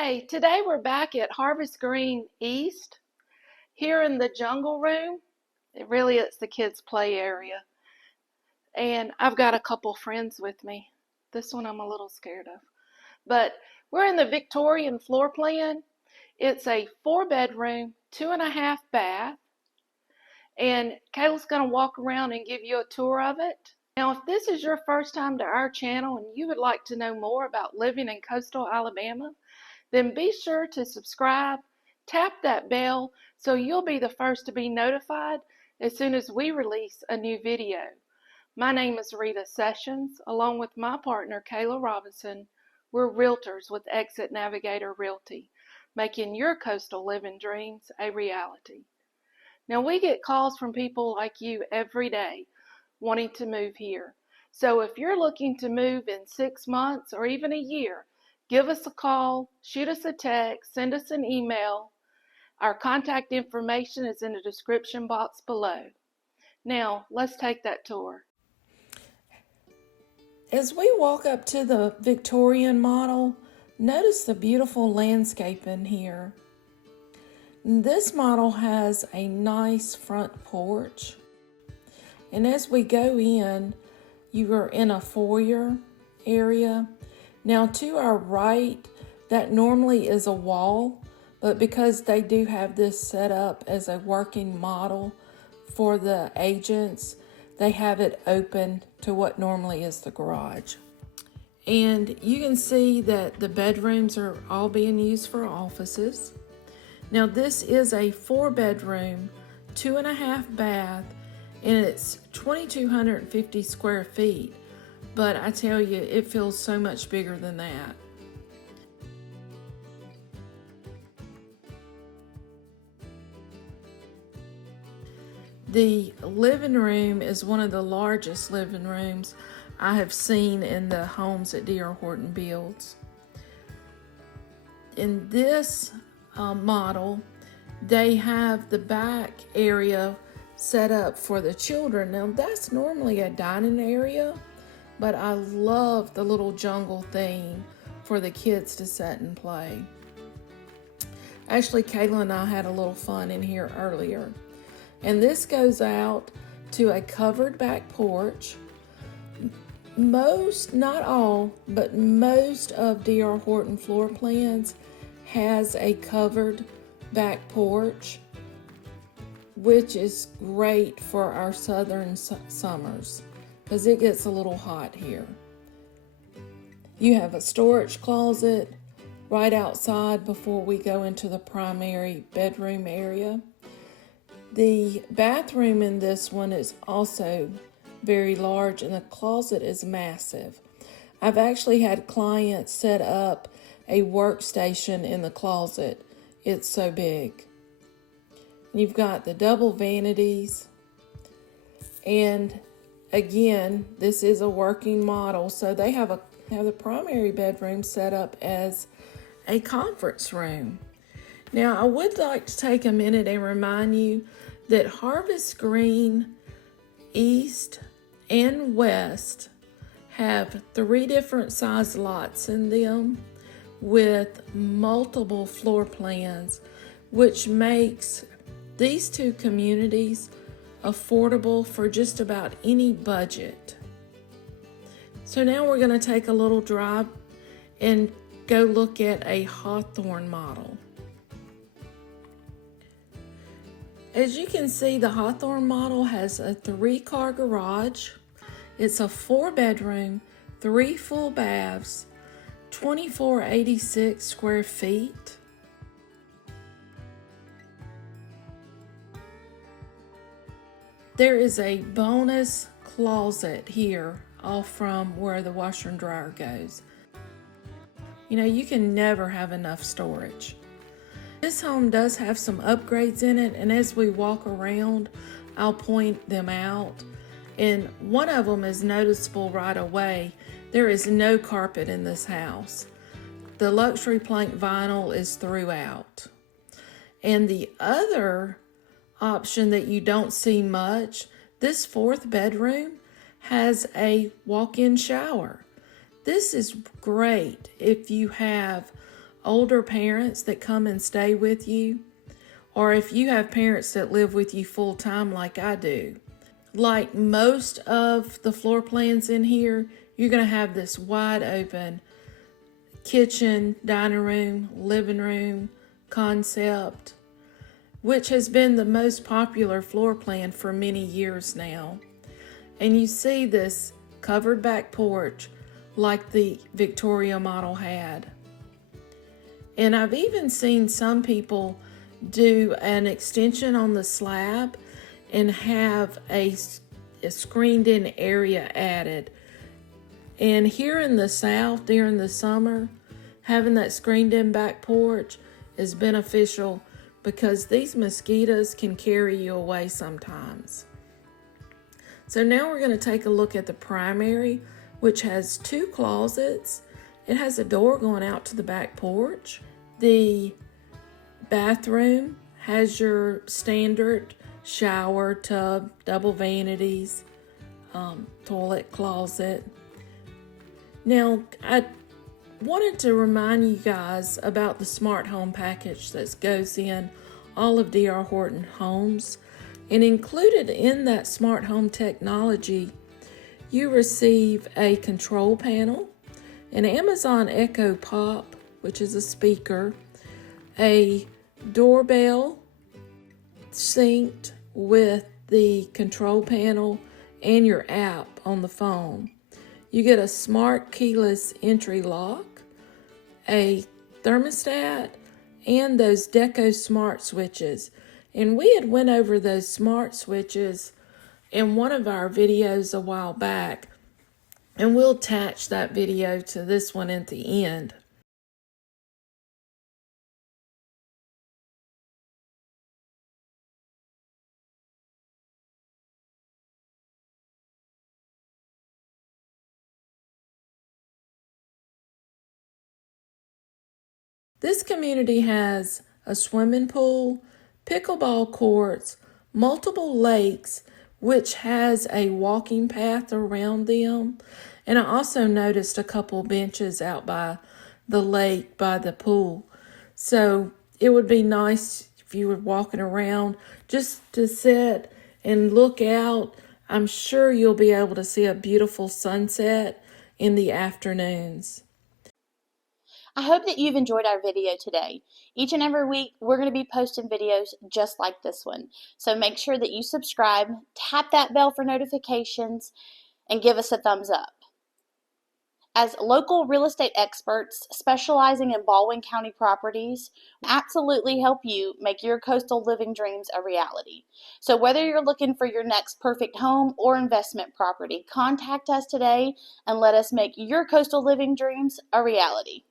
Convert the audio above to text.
Hey, today we're back at Harvest Green East here in the jungle room. It's the kids' play area. And I've got a couple friends with me. This one I'm a little scared of. But we're in the Victorian floor plan. It's a 4-bedroom, 2.5 bath. And Kayla's going to walk around and give you a tour of it. Now, if this is your first time to our channel and you would like to know more about living in coastal Alabama, then be sure to subscribe, tap that bell so you'll be the first to be notified as soon as we release a new video. My name is Rita Sessions, along with my partner Kayla Robinson. We're realtors with Exit Navigator Realty, making your coastal living dreams a reality. Now, we get calls from people like you every day wanting to move here. So if you're looking to move in 6 months or even a year, give us a call, shoot us a text, send us an email. Our contact information is in the description box below. Now, let's take that tour. As we walk up to the Victorian model, notice the beautiful landscape in here. This model has a nice front porch. And as we go in, you are in a foyer area. Now to our right, that normally is a wall, but because they do have this set up as a working model for the agents, they have it open to what normally is the garage. And you can see that the bedrooms are all being used for offices. Now this is a 4-bedroom, 2.5 bath, and it's 2,250 square feet. But I tell you, it feels so much bigger than that. The living room is one of the largest living rooms I have seen in the homes that DR Horton builds. In this model, they have the back area set up for the children. Now that's normally a dining area, but I love the little jungle theme for the kids to sit and play. Actually, Kayla and I had a little fun in here earlier. And this goes out to a covered back porch. Most, not all, but most of DR Horton floor plans has a covered back porch, which is great for our southern summers because it gets a little hot here. You have a storage closet right outside before we go into the primary bedroom area. The bathroom in this one is also very large and the closet is massive. I've actually had clients set up a workstation in the closet. It's so big. You've got the double vanities, and again, this is a working model, so they have the primary bedroom set up as a conference room. Now, I would like to take a minute and remind you that Harvest Green East and West have 3 different size lots in them with multiple floor plans, which makes these 2 communities affordable for just about any budget. So now we're going to take a little drive and go look at a Hawthorne model. As you can see, the Hawthorne model has a 3-car garage. It's a 4-bedroom, 3 full baths, 2,486 square feet. There is a bonus closet here off from where the washer and dryer goes. You know, you can never have enough storage. This home does have some upgrades in it, and as we walk around, I'll point them out. And one of them is noticeable right away. There is no carpet in this house. The luxury plank vinyl is throughout. And the other option that you don't see much, this 4th bedroom has a walk-in shower. This is great if you have older parents that come and stay with you, or if you have parents that live with you full time like I do. Like most of the floor plans in here, you're going to have this wide open kitchen, dining room, living room concept, which has been the most popular floor plan for many years now. And you see this covered back porch like the Victoria model had. And I've even seen some people do an extension on the slab and have a screened in area added. And here in the South during the summer, having that screened in back porch is beneficial because these mosquitoes can carry you away sometimes. So now we're going to take a look at the primary, which has 2 closets. It has a door going out to the back porch. The bathroom has your standard shower, tub, double vanities, toilet, closet. Now, I wanted to remind you guys about the smart home package that goes in all of DR Horton homes. And included in that smart home technology, you receive a control panel, an Amazon Echo Pop, which is a speaker, a doorbell synced with the control panel and your app on the phone. You get a smart keyless entry lock, a thermostat, and those Deco smart switches. And we had went over those smart switches in one of our videos a while back, and we'll attach that video to this one at the end. This community has a swimming pool, pickleball courts, multiple lakes, which has a walking path around them. And I also noticed a couple benches out by the lake, by the pool. So it would be nice if you were walking around just to sit and look out. I'm sure you'll be able to see a beautiful sunset in the afternoons. I hope that you've enjoyed our video today. Each and every week, we're going to be posting videos just like this one. So make sure that you subscribe, tap that bell for notifications, and give us a thumbs up. As local real estate experts specializing in Baldwin County properties, we absolutely help you make your coastal living dreams a reality. So whether you're looking for your next perfect home or investment property, contact us today and let us make your coastal living dreams a reality.